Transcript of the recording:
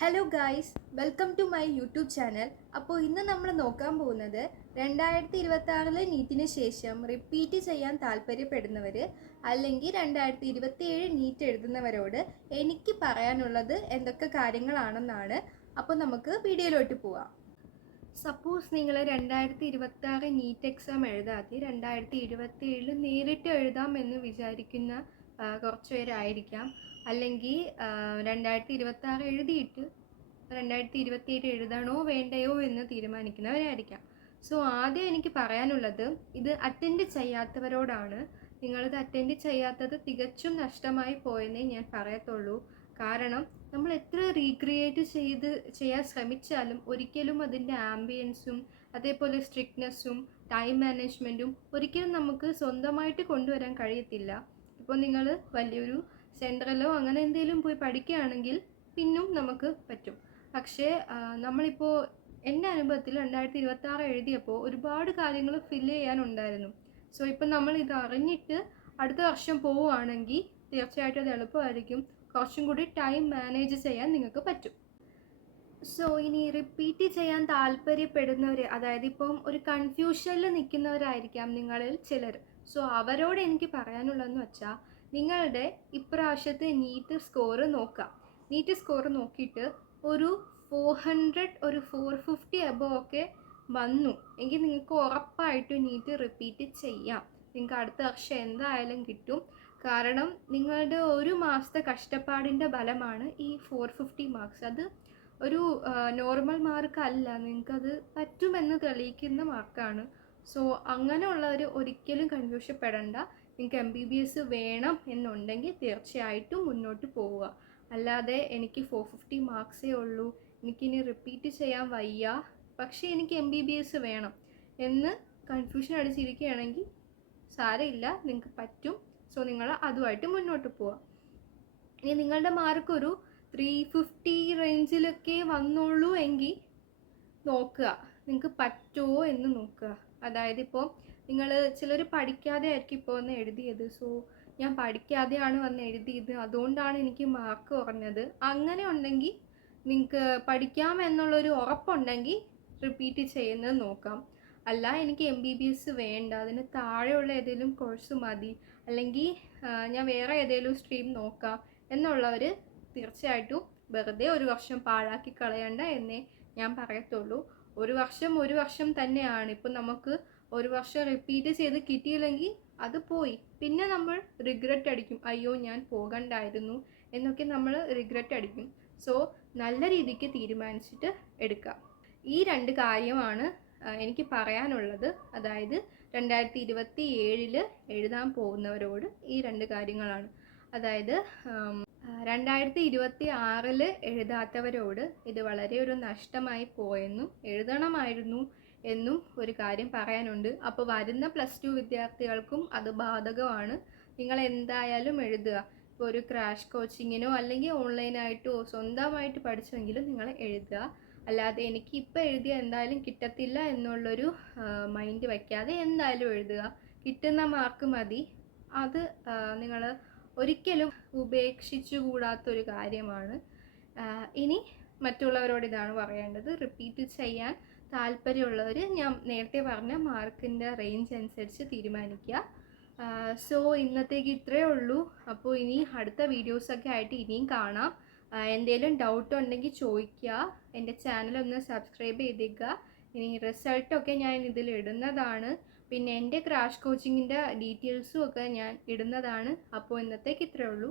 Hello guys, welcome to my YouTube channel. അപ്പോൾ ഇന്ന് നമ്മൾ നോക്കാൻ പോകുന്നത് 2026 നീറ്റിന് ശേഷം റിപ്പീറ്റ് ചെയ്യാൻ താല്പര്യപ്പെടുന്നവർ അല്ലെങ്കിൽ 2027 നീറ്റ് എഴുതുന്നവരോട് എനിക്ക് പറയാനുള്ളത് എന്തൊക്കെ കാര്യങ്ങളാണെന്നാണ്. അപ്പോൾ നമുക്ക് വീഡിയോയിലോട്ട് പോവാം. സപ്പോസ് നിങ്ങൾ 2026 നീറ്റ് എക്സാം എഴുതാതെ 2027 നേരിട്ട് എഴുതാമെന്ന് വിചാരിക്കുന്ന കുറച്ച് പേരായിരിക്കാം. അല്ലെങ്കിൽ 2026 എഴുതിയിട്ട് 2027 എഴുതണോ വേണ്ടയോ എന്ന് തീരുമാനിക്കുന്നവരായിരിക്കാം. സോ ആദ്യം എനിക്ക് പറയാനുള്ളത്, ഇത് അറ്റൻഡ് ചെയ്യാത്തവരോടാണ്. നിങ്ങളിത് അറ്റൻഡ് ചെയ്യാത്തത് തികച്ചും നഷ്ടമായി പോയെന്നേ ഞാൻ പറയത്തുള്ളൂ. കാരണം നമ്മൾ എത്ര റീക്രിയേറ്റ് ചെയ്യാൻ ശ്രമിച്ചാലും ഒരിക്കലും അതിൻ്റെ ആംബിയൻസും അതേപോലെ സ്ട്രിക്ട്നെസ്സും ടൈം മാനേജ്മെൻറ്റും ഒരിക്കലും നമുക്ക് സ്വന്തമായിട്ട് കൊണ്ടുവരാൻ കഴിയത്തില്ല. ഇപ്പോൾ നിങ്ങൾ വലിയൊരു സെൻട്രലോ അങ്ങനെ എന്തെങ്കിലും പോയി പഠിക്കുകയാണെങ്കിൽ പിന്നും നമുക്ക് പറ്റും. പക്ഷേ നമ്മളിപ്പോൾ എൻ്റെ അനുഭവത്തിൽ 2026 എഴുതിയപ്പോൾ ഒരുപാട് കാര്യങ്ങൾ ഫില്ല് ചെയ്യാനുണ്ടായിരുന്നു. സോ ഇപ്പം നമ്മൾ ഇത് അറിഞ്ഞിട്ട് അടുത്ത വർഷം പോവുകയാണെങ്കിൽ തീർച്ചയായിട്ടും അത് എളുപ്പമായിരിക്കും. കുറച്ചും കൂടി ടൈം മാനേജ് ചെയ്യാൻ നിങ്ങൾക്ക് പറ്റും. സോ ഇനി റിപ്പീറ്റ് ചെയ്യാൻ താല്പര്യപ്പെടുന്നവർ, അതായത് ഇപ്പം ഒരു കൺഫ്യൂഷനിൽ നിൽക്കുന്നവരായിരിക്കാം നിങ്ങളിൽ ചിലർ. സോ അവരോട് എനിക്ക് പറയാനുള്ളതെന്ന് വെച്ചാൽ, നിങ്ങളുടെ ഇപ്രാവശ്യത്തെ നീറ്റ് സ്കോർ നോക്കാം. നീറ്റ് സ്കോർ നോക്കിയിട്ട് ഒരു 400 ഒരു 450 എബോ ഒക്കെ വന്നു എങ്കിൽ നിങ്ങൾക്ക് ഉറപ്പായിട്ടും നീറ്റ് റിപ്പീറ്റ് ചെയ്യാം. നിങ്ങൾക്ക് അടുത്ത വർഷം എന്തായാലും കിട്ടും. കാരണം നിങ്ങളുടെ ഒരു മാസത്തെ കഷ്ടപ്പാടിൻ്റെ ഫലമാണ് ഈ 450 മാർക്സ്. അത് ഒരു നോർമൽ മാർക്ക് അല്ല, നിങ്ങൾക്കത് പറ്റുമെന്ന് തെളിയിക്കുന്ന മാർക്കാണ്. സോ അങ്ങനെയുള്ളവർ ഒരിക്കലും കൺഫ്യൂഷൻ പെടണ്ട. നിങ്ങൾക്ക് MBBS വേണം എന്നുണ്ടെങ്കിൽ തീർച്ചയായിട്ടും മുന്നോട്ട് പോവുക. അല്ലാതെ എനിക്ക് 450 മാർക്സേ ഉള്ളൂ, എനിക്കിനി റിപ്പീറ്റ് ചെയ്യാൻ വയ്യ, പക്ഷേ എനിക്ക് MBBS വേണം എന്ന് കൺഫ്യൂഷൻ അടിച്ചിരിക്കുകയാണെങ്കിൽ സാരമില്ല, നിങ്ങൾക്ക് പറ്റും. സോ നിങ്ങൾ അതുമായിട്ട് മുന്നോട്ട് പോവുക. ഇനി നിങ്ങളുടെ മാർക്ക് ഒരു 350 റേഞ്ചിലൊക്കെ വന്നുള്ളൂ എങ്കിൽ നോക്കുക നിങ്ങൾക്ക് പറ്റുമോ എന്ന് നോക്കുക. അതായത് ഇപ്പോൾ നിങ്ങൾ ചിലർ പഠിക്കാതെ ആയിരിക്കും ഇപ്പോൾ വന്ന് എഴുതിയത്. സോ ഞാൻ പഠിക്കാതെയാണ് വന്ന് എഴുതിയത്, അതുകൊണ്ടാണ് എനിക്ക് മാർക്ക് കുറഞ്ഞത്. അങ്ങനെ ഉണ്ടെങ്കിൽ നിങ്ങൾക്ക് പഠിക്കാമെന്നുള്ളൊരു ഉറപ്പുണ്ടെങ്കിൽ റിപ്പീറ്റ് ചെയ്യുന്നത് നോക്കാം. അല്ല എനിക്ക് MBBS വേണ്ട, അതിന് താഴെയുള്ള ഏതെങ്കിലും കോഴ്സ് മതി, അല്ലെങ്കിൽ ഞാൻ വേറെ ഏതെങ്കിലും സ്ട്രീം നോക്കാം എന്നുള്ളവർ തീർച്ചയായിട്ടും വെറുതെ ഒരു വർഷം പാഴാക്കി കളയണ്ട എന്നേ ഞാൻ പറയത്തുള്ളൂ. ഒരു വർഷം തന്നെയാണ്. ഇപ്പം നമുക്ക് ഒരു വർഷം റിപ്പീറ്റ് ചെയ്ത് കിട്ടിയില്ലെങ്കിൽ അത് പോയി. പിന്നെ നമ്മൾ റിഗ്രറ്റ് അടിക്കും, അയ്യോ ഞാൻ പോകണ്ടായിരുന്നു എന്നൊക്കെ നമ്മൾ റിഗ്രറ്റ് അടിക്കും. സോ നല്ല രീതിക്ക് തീരുമാനിച്ചിട്ട് എടുക്കുക. ഈ 2 കാര്യമാണ് എനിക്ക് പറയാനുള്ളത്. അതായത് 2027 എഴുതാൻ പോകുന്നവരോട് ഈ 2 കാര്യങ്ങളാണ്. അതായത് 2026 എഴുതാത്തവരോട് ഇത് വളരെ ഒരു നഷ്ടമായി പോയെന്നും എഴുതണമായിരുന്നു എന്നും ഒരു കാര്യം പറയാനുണ്ട്. അപ്പോൾ വരുന്ന +2 വിദ്യാർത്ഥികൾക്കും അത് ബാധകമാണ്. നിങ്ങൾ എന്തായാലും എഴുതുക. ഇപ്പോൾ ഒരു ക്രാഷ് കോച്ചിങ്ങിനോ അല്ലെങ്കിൽ ഓൺലൈനായിട്ടോ സ്വന്തമായിട്ട് പഠിച്ചെങ്കിലും നിങ്ങൾ എഴുതുക. അല്ലാതെ എനിക്ക് ഇപ്പോൾ എഴുതിയ എന്തായാലും കിട്ടത്തില്ല എന്നുള്ളൊരു മൈൻഡ് വയ്ക്കാതെ എന്തായാലും എഴുതുക. കിട്ടുന്ന മാർക്ക് മതി. അത് നിങ്ങൾ ഒരിക്കലും ഉപേക്ഷിച്ചുകൂടാത്തൊരു കാര്യമാണ്. ഇനി മറ്റുള്ളവരോട് ഇതാണ് പറയേണ്ടത്, റിപ്പീറ്റ് ചെയ്യാൻ താല്പര്യമുള്ളവർ ഞാൻ നേരത്തെ പറഞ്ഞ മാർക്കിൻ്റെ റേഞ്ച് അനുസരിച്ച് തീരുമാനിക്കുക. സോ ഇന്നത്തേക്ക് ഇത്രയേ ഉള്ളൂ. അപ്പോൾ ഇനി അടുത്ത വീഡിയോസൊക്കെ ആയിട്ട് ഇനിയും കാണാം. എന്തെങ്കിലും ഡൗട്ട് ഉണ്ടെങ്കിൽ ചോദിക്കുക. എൻ്റെ ചാനലൊന്ന് സബ്സ്ക്രൈബ് ചെയ്തേക്കുക. ഇനി റിസൾട്ടൊക്കെ ഞാൻ ഇതിൽ ഇടുന്നതാണ്. പിന്നെ എൻ്റെ ക്രാഷ് കോച്ചിങ്ങിൻ്റെ ഡീറ്റെയിൽസും ഒക്കെ ഞാൻ ഇടുന്നതാണ്. അപ്പോൾ ഇന്നത്തേക്ക് ഇത്രയേ ഉള്ളൂ.